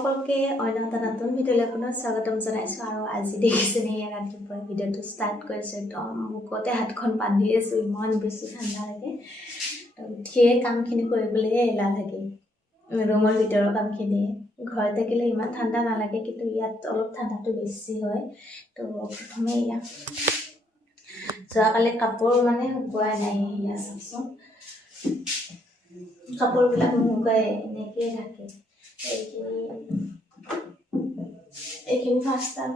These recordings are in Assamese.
সকলকে অন্য এটা নতুন ভিডিঅ'লৈ পুনৰ স্বাগতম জনাইছোঁ আৰু আজি দেখিছে নে ৰাতিপুৱা ভিডিঅ'টো ষ্টাৰ্ট কৰিছোঁ একদম মুখতে হাতখন বান্ধি আছোঁ ইমান বেছি ঠাণ্ডা লাগে উঠিয়ে কামখিনি কৰিবলৈ এলাহ লাগে ৰুমৰ ভিতৰৰ কামখিনি ঘৰত থাকিলে ইমান ঠাণ্ডা নালাগে কিন্তু ইয়াত অলপ ঠাণ্ডাটো বেছি হয় তো প্ৰথমে ইয়াত যোৱাকালি কাপোৰ মানে শুকুৱাই নাই ইয়াত চাওকচোন কাপোৰবিলাক নুশুকাই এনেকৈ থাকে এইখিনি ফাৰ্ষ্ট টাইম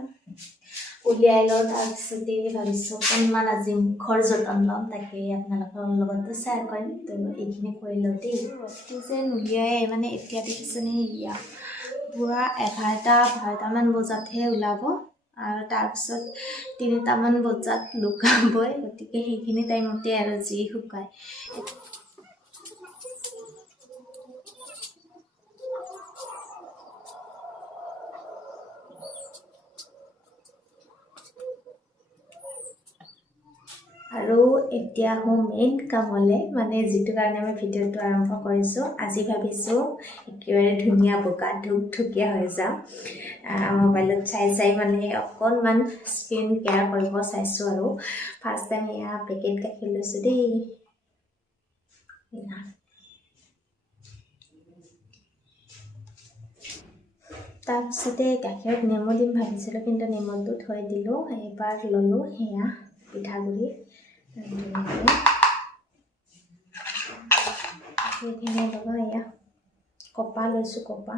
উলিয়াই লওঁ তাৰপিছতে ভাবিছোঁ অকণমান আজি মুখৰ যতন ল'ম তাকে আপোনালোকৰ লগতো শ্বেয়াৰ কৰিম তো এইখিনি কৰি লওঁ দেই ৰ'দটো যে নুলিয়াই মানে এতিয়া দেখিছেনে ইয়াত পুৰা 11-12মান বজাতহে ওলাব আৰু তাৰপিছত 3টামান বজাত লুকাবই গতিকে সেইখিনি টাইমতে আৰু যি শুকায় আৰু এতিয়া মেইন কামলৈ মানে যিটো কাৰণে আমি ভিডিঅ'টো আৰম্ভ কৰিছোঁ আজি ভাবিছোঁ একেবাৰে ধুনীয়া বোকা ধুকধুকীয়া হৈ যাম মোবাইলত চাই মানে অকণমান স্কিন কেয়াৰ কৰিব চাইছোঁ আৰু ফাৰ্ষ্ট টাইম এয়া পেকেট গাখীৰ লৈছোঁ দেই তাৰপিছতে গাখীৰত নেমু দিম ভাবিছিলোঁ কিন্তু নেমুটো থৈ দিলোঁ এইবাৰ ল'লোঁ সেয়া পিঠাগুড়ি সেইখিনি ল'ব এয়া কপা লৈছোঁ কপা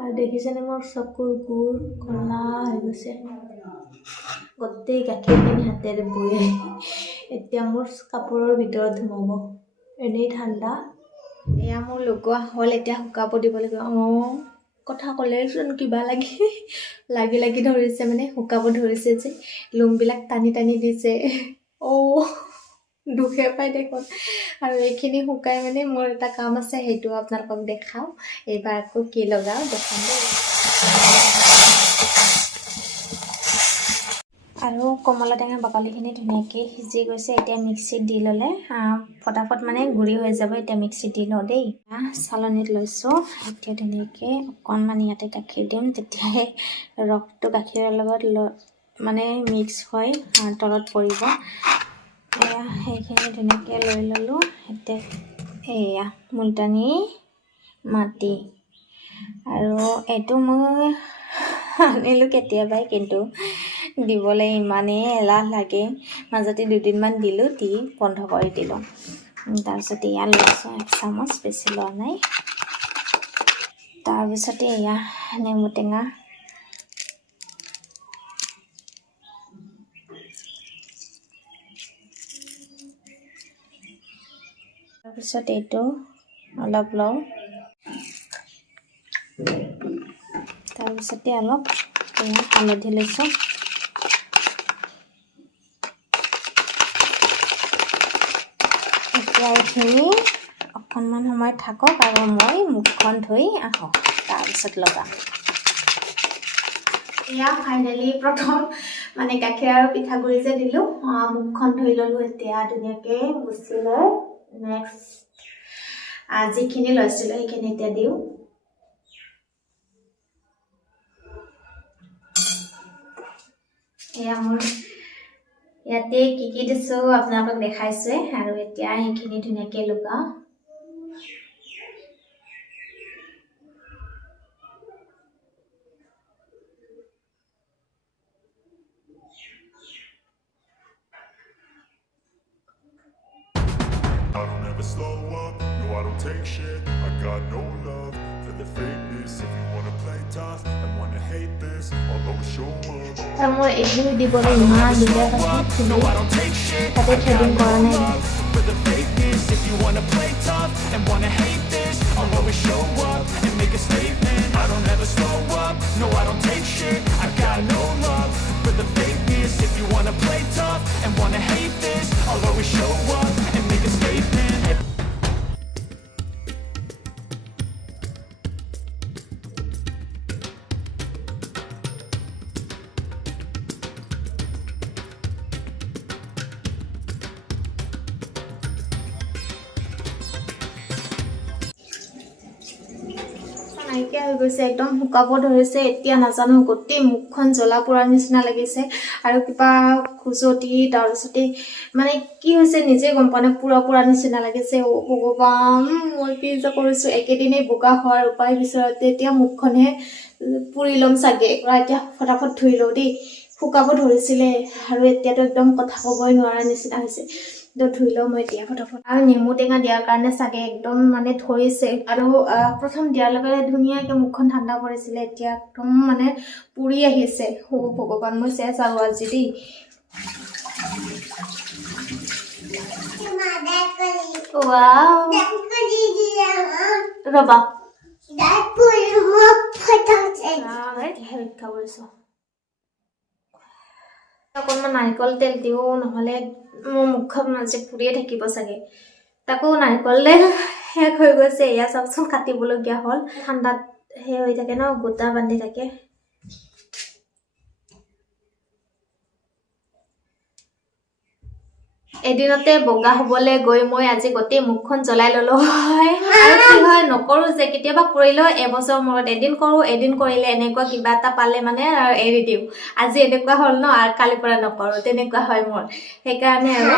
আৰু দেখিছেনে মোৰ চকুৰ গুড় ক'লা হৈ গৈছে গোটেই গাখীৰখিনি হাতেৰে বৈ এতিয়া মোৰ কাপোৰৰ ভিতৰত সোমাব এনেই ঠাণ্ডা এয়া মোৰ লগোৱা হ'ল এতিয়া শুকাব দিব লাগিব কথা ক'লেচোন কিবা লাগি ধৰিছে মানে শুকাব ধৰিছে যে লুমবিলাক টানি দিছে দুখে পাই দেখোন আৰু এইখিনি শুকাই মানে মোৰ এটা কাম আছে সেইটো আপোনালোকক দেখাওঁ এইবাৰ আকৌ কি লগাওঁ দেখাম আৰু কমলা টেঙা বাকলিখিনি ধুনীয়াকৈ সিজি গৈছে এতিয়া মিক্সিত দি ল'লে ফটাফট মানে গুড়ি হৈ যাব এতিয়া মিক্সিত দি লওঁ দেই চালনীত লৈছোঁ এতিয়া ধুনীয়াকৈ অকণমান ইয়াতে গাখীৰ দিম তেতিয়াহে ৰসটো গাখীৰৰ লগত মানে মিক্স হৈ তলত পৰিব এয়া সেইখিনি ধুনীয়াকৈ লৈ ল'লোঁ এতিয়া এয়া মুলতানী মাটি আৰু এইটো মই আনিলোঁ কেতিয়াবাই কিন্তু দিবলৈ ইমানেই এলাহ লাগে মাজতে 2দিনমান দিলোঁ দি বন্ধ কৰি দিলোঁ তাৰপিছতে এয়া লৈছোঁ 1 চামুচ বেছি লোৱা নাই তাৰপিছতে এয়া নেমু টেঙা তাৰপিছত এইটো অলপ লওঁ তাৰপিছতে অলপ হালধি লৈছোঁ এতিয়া এইখিনি অকণমান সময় থাকক আৰু মই মুখখন ধুই আহোঁ তাৰপিছত লগাম এয়া ফাইনেলি প্ৰথম মানে গাখীৰ আৰু পিঠাগুড়ি যে দিলোঁ মুখখন ধুই ল'লোঁ এতিয়া ধুনীয়াকৈ মুচি লৈ নেক্সট যিখিনি লৈছিলোঁ সেইখিনি এতিয়া দিওঁ এয়া মোৰ ইয়াতে কি দিছোঁ আপোনালোকক দেখাইছোৱে আৰু এতিয়া সেইখিনি ধুনীয়াকৈ লগাওঁ I don't ever slow up, no I don't take shit I got no love for the fakeness If you wanna play tough and wanna hate this I'll always show up আৰু মই এইখিনি দিবলৈ ইমান দিলে No I don't take shit তাতে থ্ৰেডিং কৰা নাই for the fakeness If you wanna play tough and wanna hate this I'll always show up and make a statement I don't ever slow up, no I don't take shit I got no love for the fakeness If you wanna play tough and wanna hate this I'll always show up and make a statement নাইকিয়া হৈ গৈছে, একদম শুকাব ধৰিছে। এতিয়া নাজানো, গোটেই মুখখন জ্বলা পোৰাৰ নিচিনা লাগিছে আৰু কিবা খুজতি, তাৰপিছতে মানে কি হৈছে নিজে গম পোৱা নাই, পুৰা পুৰা নিচিনা লাগিছে। অ ভগৱান, মই কি যে কৰিছোঁ, একেদিনেই বোকা হোৱাৰ উপায় বিচৰাতে এতিয়া মুখখনহে পুৰি ল'ম চাগে। এতিয়া ফটাফট ধুই লওঁ দেই, শুকাব ধৰিছিলে আৰু এতিয়াতো একদম কথা ক'বই নোৱাৰা নিচিনা হৈছে। তো ধুই লওঁ মই এতিয়া ফটাফট। আৰু নেমু টেঙা দিয়াৰ কাৰণে চাগে একদম মানে ধৰিছে। আৰু প্ৰথম দিয়াৰ লগে ধুনীয়াকৈ মুখখন ঠাণ্ডা পৰিছিলে, এতিয়া একদম মানে পুৰি আহিছে। অ ভগৱান, মই চেচ আৰু আজি দেই। ৰবা অকণমান নাৰিকল তেল দিওঁ, নহ'লে মোৰ মুখখন মাজে পুৰিয়ে থাকিব চাগে। তাকো নাৰিকল তেল শেষ হৈ গৈছে। এয়া চাওকচোন, কাটিবলগীয়া হ'ল। ঠাণ্ডাত সেই হৈ থাকে ন, গোটা বান্ধি থাকে। এদিনতে বগা হ'বলৈ গৈ মই আজি গোটেই মুখখন জ্বলাই ল'লো হয়। আৰু কি হয়, নকৰোঁ যে, কেতিয়াবা কৰিলেও এবছৰ মূৰত এদিন কৰোঁ, এদিন কৰিলে এনেকুৱা কিবা এটা পালে মানে এৰি দিওঁ। আজি এনেকুৱা হ'ল ন, আৰু কালিৰ পৰা নকৰোঁ, তেনেকুৱা হয় মোৰ। সেইকাৰণে আৰু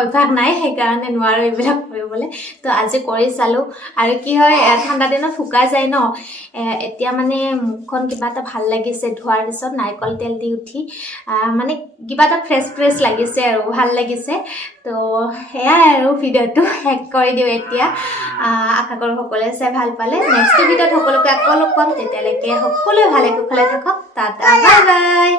অভ্যাস নাই, সেইকাৰণে নোৱাৰোঁ এইবিলাক কৰিবলৈ। তো আজি কৰি চালোঁ। আৰু কি হয়, ঠাণ্ডা দিনত শুকাই যায় ন, এতিয়া মানে মুখখন কিবা এটা ভাল লাগিছে ধোৱাৰ পিছত নাৰিকল তেল দি উঠি। মানে কিবা এটা ফ্ৰেছ ফ্ৰেছ লাগিছে আৰু ভাল লাগিছে। তো সেয়াই আৰু ভিডিঅ'টো শেষ কৰি দিওঁ এতিয়া। আশা কৰোঁ সকলোৱে চাই ভাল পালে। নেক্সট ভিডিঅ'ত সকলোকে আকৌ লগ পাম, তেতিয়ালৈকে সকলোৱে ভালে কুশলে থাকক। Tata, bye bye.